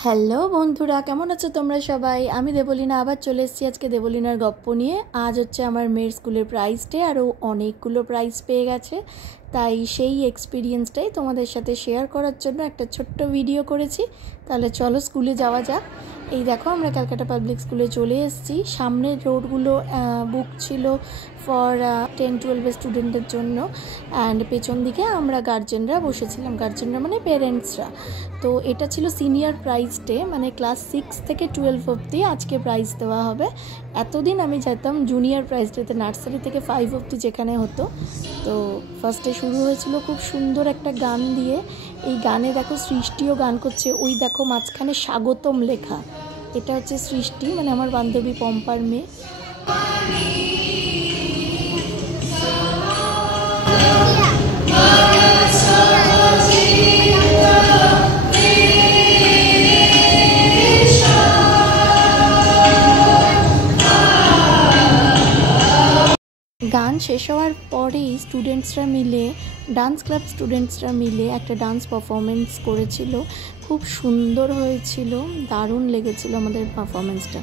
Hello বন্ধুরা, কেমন আছো তোমরা সবাই? আমি দেবলীনা আবার চলে এসেছি আজকে দেবলীনার গপ্প নিয়ে। আজ হচ্ছে আমার মেয়ের স্কুলের প্রাইজ ডে, আরও অনেকগুলো প্রাইজ পেয়ে গেছে, তাই সেই এক্সপিরিয়েন্সটাই তোমাদের সাথে শেয়ার করার জন্য একটা ছোট্ট ভিডিও করেছি। তাহলে চলো স্কুলে যাওয়া যাক। এই দেখো, আমরা ক্যালকাটা পাবলিক স্কুলে চলে এসেছি। সামনের রোডগুলো বুক ছিল ফর 10-12 স্টুডেন্টের জন্য, অ্যান্ড পেছন দিকে আমরা গার্জেনরা বসেছিলাম। গার্জেনরা মানে পেরেন্টসরা। তো এটা ছিল সিনিয়র প্রাইজ ডে, মানে ক্লাস 6 থেকে 12 অবধি আজকে প্রাইজ দেওয়া হবে। এতদিন আমি যেতাম জুনিয়র প্রাইজ ডেতে, নার্সারি থেকে 5 অবধি যেখানে হতো। তো ফার্স্টে শুরু হয়েছিল খুব সুন্দর একটা গান দিয়ে। এই গানে দেখো সৃষ্টিও গান করছে, ওই দেখো মাঝখানে স্বাগতম লেখা, এটা হচ্ছে সৃষ্টি, মানে আমার বান্ধবী পম্পার মেয়ে। গান শেষ হওয়ার পরেই স্টুডেন্টসরা মিলে, ডান্স ক্লাব স্টুডেন্টসরা মিলে একটা ডান্স পারফরমেন্স করেছিল। খুব সুন্দর হয়েছিল, দারুণ লেগেছিল আমাদের পারফরমেন্সটা।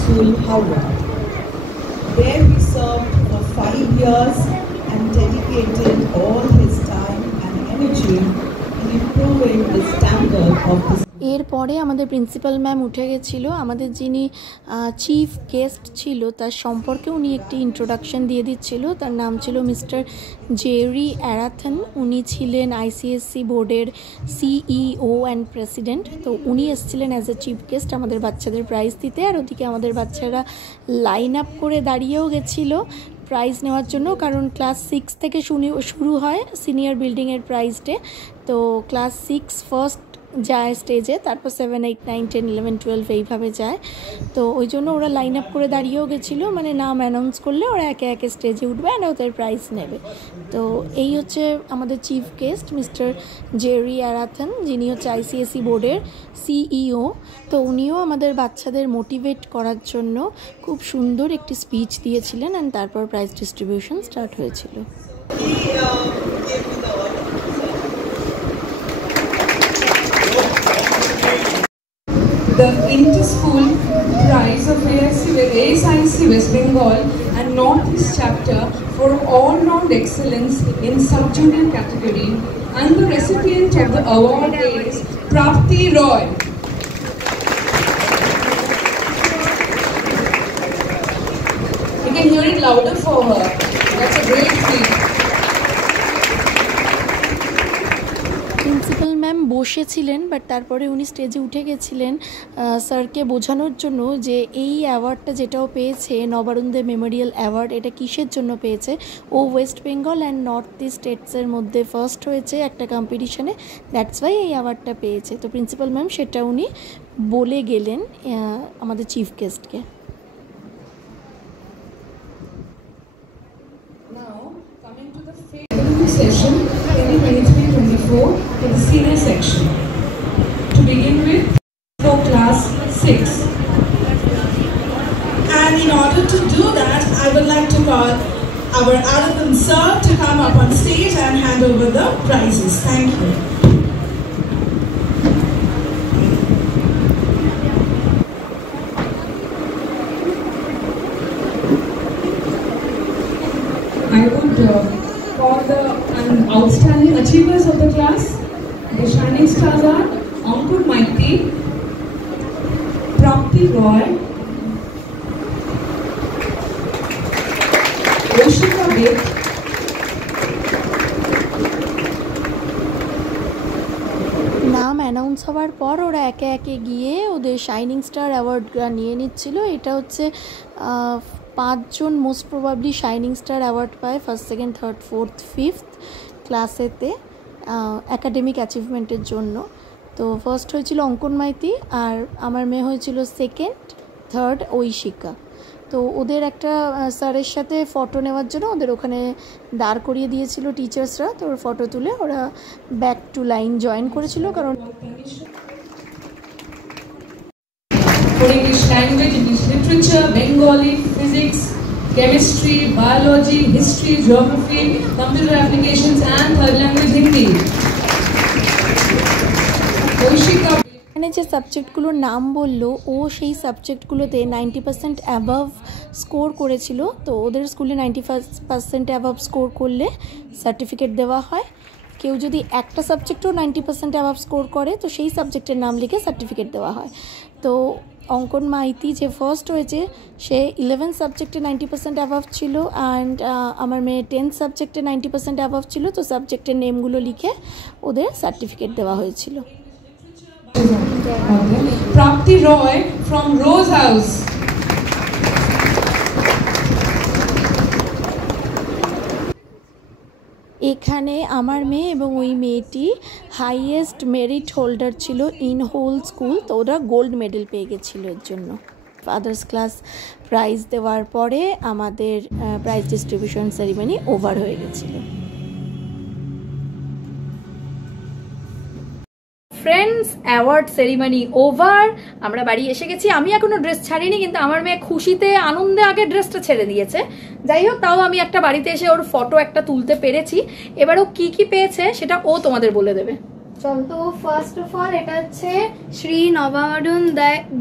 School, Howrah. There he served for 5 years and dedicated all his time and energy in improving the standard of the school. এরপরে আমাদের প্রিন্সিপাল ম্যাম উঠে গেছিলো। আমাদের যিনি চিফ গেস্ট ছিল তার সম্পর্কে উনি একটি ইন্ট্রোডাকশন দিয়ে দিচ্ছিল। তার নাম ছিল মিস্টার জেরি অ্যারাথন। উনি ছিলেন আইসিএসসি বোর্ডের সিইও অ্যান্ড প্রেসিডেন্ট। তো উনি এসেছিলেন অ্যাজ এ চিফ গেস্ট আমাদের বাচ্চাদের প্রাইজ দিতে। আর ওদিকে আমাদের বাচ্চারা লাইন আপ করে দাঁড়িয়েও গেছিলো প্রাইজ নেওয়ার জন্য, কারণ ক্লাস 6 থেকে শুরু হয় সিনিয়র বিল্ডিংয়ের প্রাইজ ডে। তো ক্লাস 6 ফার্স্ট যায় স্টেজে, তারপর 7, 8, 9, 10, 11, 12 এইভাবে যায়। তো ওই জন্য ওরা লাইন আপ করে দাঁড়িয়েও গেছিলো, মানে নাম অ্যানাউন্স করলে ওরা একে একে স্টেজে উঠবে আর ওদের প্রাইজ নেবে। তো এই হচ্ছে আমাদের চিফ গেস্ট মিস্টার জেরি অ্যারাথন, যিনি হচ্ছে আইসিএসসি বোর্ডের সিইও। তো উনিও আমাদের বাচ্চাদের মোটিভেট করার জন্য খুব সুন্দর একটি স্পিচ দিয়েছিলেন, অ্যান্ড তারপর প্রাইজ ডিস্ট্রিবিউশন স্টার্ট হয়েছিল। The Inter-School Prize of ASIC West Bengal and Northeast Chapter for all-round excellence in sub-junior category, and the recipient of the award is Prapti Roy. You can hear it louder for her. That's a great feat. Principal ma'am বসেছিলেন, but তারপরে উনি স্টেজে উঠে গেছিলেন স্যারকে বোঝানোর জন্য যে এই অ্যাওয়ার্ডটা যেটাও পেয়েছে, নবারুণদেব মেমোরিয়াল অ্যাওয়ার্ড, এটা কিসের জন্য পেয়েছে। ও West Bengal and north east স্টেটসের মধ্যে ফার্স্ট হয়েছে একটা কম্পিটিশনে, দ্যাটস ওয়াই এই অ্যাওয়ার্ডটা পেয়েছে। তো প্রিন্সিপাল ম্যাম সেটা উনি বলে গেলেন আমাদের chief গেস্টকে। Session 2023-24 for the senior section. To begin with, for class 6. And in order to do that, I would like to call our Aradhan sir to come up on stage and hand over the prizes. Thank you. I would call the outstanding achievers of the class. The shining stars are Ankur Maiti, Prapti Roy, Roshika Bek, নাম announce হওয়ার পর ওরা একে একে গিয়ে ওদের shining star অ্যাওয়ার্ডটা নিয়ে নিচ্ছিল। এটা হচ্ছে 5 জন most probably shining star award পায়, first, second, third, fourth, fifth. ক্লাসেতে অ্যাকাডেমিক অ্যাচিভমেন্টের জন্য। তো ফার্স্ট হয়েছিল অঙ্কন মাইতি, আর আমার মেয়ে হয়েছিল সেকেন্ড, থার্ড ঐশিকা। তো ওদের একটা স্যারের সাথে ফটো নেওয়ার জন্য ওদের ওখানে দাঁড় করিয়ে দিয়েছিল টিচার্সরা। তো ওর ফটো তুলে ওরা ব্যাক টু লাইন জয়েন করেছিল, কারণ for English language, English literature, Bengali, physics, chemistry, biology, history, geography, computer applications and third language Hindi. এখানে যে সাবজেক্টগুলোর নাম বললো ও সেই সাবজেক্টগুলোতে 90% অ্যাবাভ স্কোর করেছিল। তো ওদের স্কুলে 90% অ্যাবাভ স্কোর করলে সার্টিফিকেট দেওয়া হয়। কেউ যদি একটা সাবজেক্টও 90% অ্যাবাভ স্কোর করে তো সেই সাবজেক্টের নাম লিখে সার্টিফিকেট দেওয়া হয়। তো অঙ্কন মাইতি যে ফার্স্ট হয়েছে সে 11 সাবজেক্টে 90% অ্যাবাভ ছিল, অ্যান্ড আমার মেয়ে 10 সাবজেক্টে 90% অ্যাবাভ ছিল। তো সাবজেক্টের নেমগুলো লিখে ওদের সার্টিফিকেট দেওয়া হয়েছিল। Prapti Roy from Rose House. এখানে আমার মেয়ে এবং ওই মেয়েটি হাইয়েস্ট মেরিট হোল্ডার ছিল ইন হোল স্কুল। তো ওরা গোল্ড মেডেল পেয়ে গেছিলো। এর জন্য ফাদার্স ক্লাস প্রাইজ দেওয়ার পরে আমাদের প্রাইজ ডিস্ট্রিবিউশন সেরিমনি ওভার হয়ে গেছিলো। ফ্রেন্ডস, অ্যাওয়ার্ড সেরিমনি ওভার, আমরা বাড়ি এসে গেছি। আমি এখনো ড্রেস ছাড়িনি, কিন্তু আমার মেয়ে খুশিতে আনন্দে আগে ড্রেসটা ছেড়ে দিয়েছে। যাই হোক, তাও আমি একটা বাড়িতে এসে ওর ফটো একটা তুলতে পেরেছি। এবার ও কি কি পেয়েছে সেটা ও তোমাদের বলে দেবে। তো ফার্স্ট অফ অল এটা হচ্ছে শ্রী নবারুণ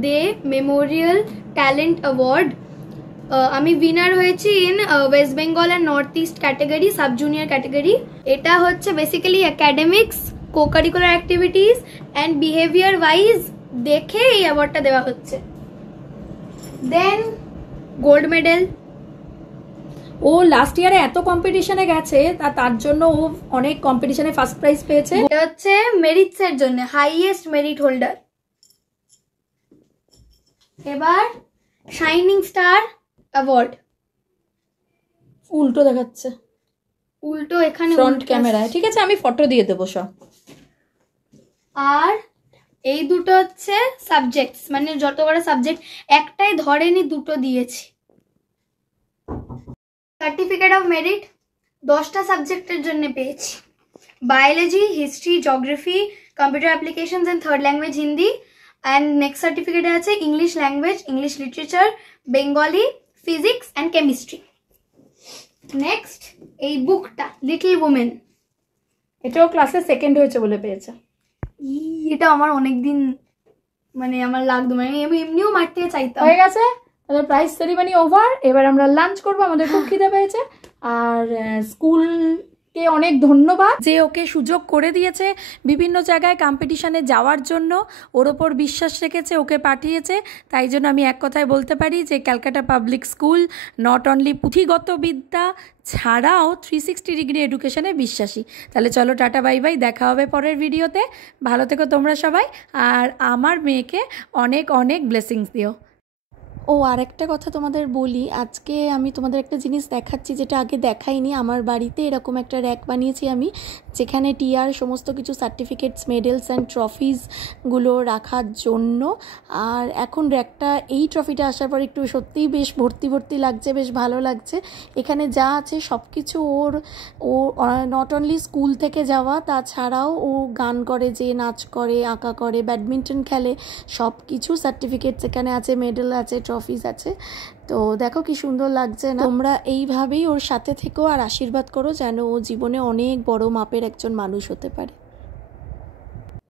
দে মেমোরিয়াল ট্যালেন্ট অ্যাওয়ার্ড। আমি উইনার হয়েছি in West Bengal and north east category, sub junior category. এটা হচ্ছে basically academics, co-curricular activities and behavior wise দেখে এই অ্যাওয়ার্ডটা দেওয়া হচ্ছে। দেন গোল্ড মেডেল। ও লাস্ট ইয়ারে এত কম্পিটিশনে গেছে, তার জন্য ও অনেক কম্পিটিশনে ফার্স্ট প্রাইজ পেয়েছে। এটা হচ্ছে মেরিটস এর জন্য, হাইয়েস্ট মেরিট হোল্ডার। এবার শাইনিং স্টার অ্যাওয়ার্ড। উল্টো দেখাচ্ছে, উল্টো এখানে ফ্রন্ট ক্যামেরায়। ঠিক আছে, আমি ফটো দিয়ে দেবো সব। আর এই দুটো হচ্ছে সাবজেক্টস, মানে যত বড় সাবজেক্ট একটাই ধরেনি, দুটো দিয়েছি। সার্টিফিকেট অফ মেরিট 10টা সাবজেক্টের জন্য পেয়েছি। Biology, history, geography, computer applications and third language Hindi. And next সার্টিফিকেটে আছে English language, English literature, Bengali, physics and chemistry. Next এই বুকটা লিটল ওমেন, এটাও ক্লাসে সেকেন্ড হয়েছে বলে পেয়েছে। এটা আমার অনেকদিন মানে আমার লাগতো, মানে আমি এমনিও মাঠ থেকে চাইতাম। হয়ে গেছে, তাহলে প্রাইজ সেরিমনি ওভার। এবার আমরা লাঞ্চ করবো, আমাদের খুব খিদে পেয়েছে। আর স্কুলকে অনেক ধন্যবাদ যে ওকে সুযোগ করে দিয়েছে বিভিন্ন জায়গায় কম্পিটিশানে যাওয়ার জন্য, ওর ওপর বিশ্বাস রেখেছে, ওকে পাঠিয়েছে। তাই জন্য আমি এক কথায় বলতে পারি যে Calcutta public school not only পুঁথিগত বিদ্যা ছাড়াও 360 ডিগ্রি এডুকেশনে বিশ্বাসী। তাহলে চলো, টাটা বাই বাই, দেখা হবে পরের ভিডিওতে। ভালো থেকো তোমরা সবাই, আর আমার মেয়েকে অনেক অনেক ব্লেসিংস দিও। ও আরেকটা কথা তোমাদের বলি, আজকে আমি তোমাদের একটা জিনিস দেখাচ্ছি যেটা আগে দেখাইনি। আমার বাড়িতে এরকম একটা র্যাক বানিয়েছি আমি, যেখানে টিআর সমস্ত কিছু সার্টিফিকেটস, মেডেলস অ্যান্ড ট্রফিসগুলো রাখার জন্য। আর এখন র্যাকটা, এই ট্রফিটা আসার পর একটু সত্যিই বেশ ভর্তি ভর্তি লাগছে, বেশ ভালো লাগছে। এখানে যা আছে সব কিছু ও নট অনলি স্কুল থেকে যাওয়া, তাছাড়াও ও গান করে, যে নাচ করে, আঁকা করে, ব্যাডমিন্টন খেলে, সব কিছু সার্টিফিকেটস এখানে আছে, মেডেল আছে, ট্রফিস আছে। তো দেখো কি সুন্দর লাগছে না? তোমরা এইভাবেই ওর সাথে থেকো আর আশীর্বাদ করো যেন ও জীবনে অনেক বড় মাপের একজন মানুষ হতে পারে।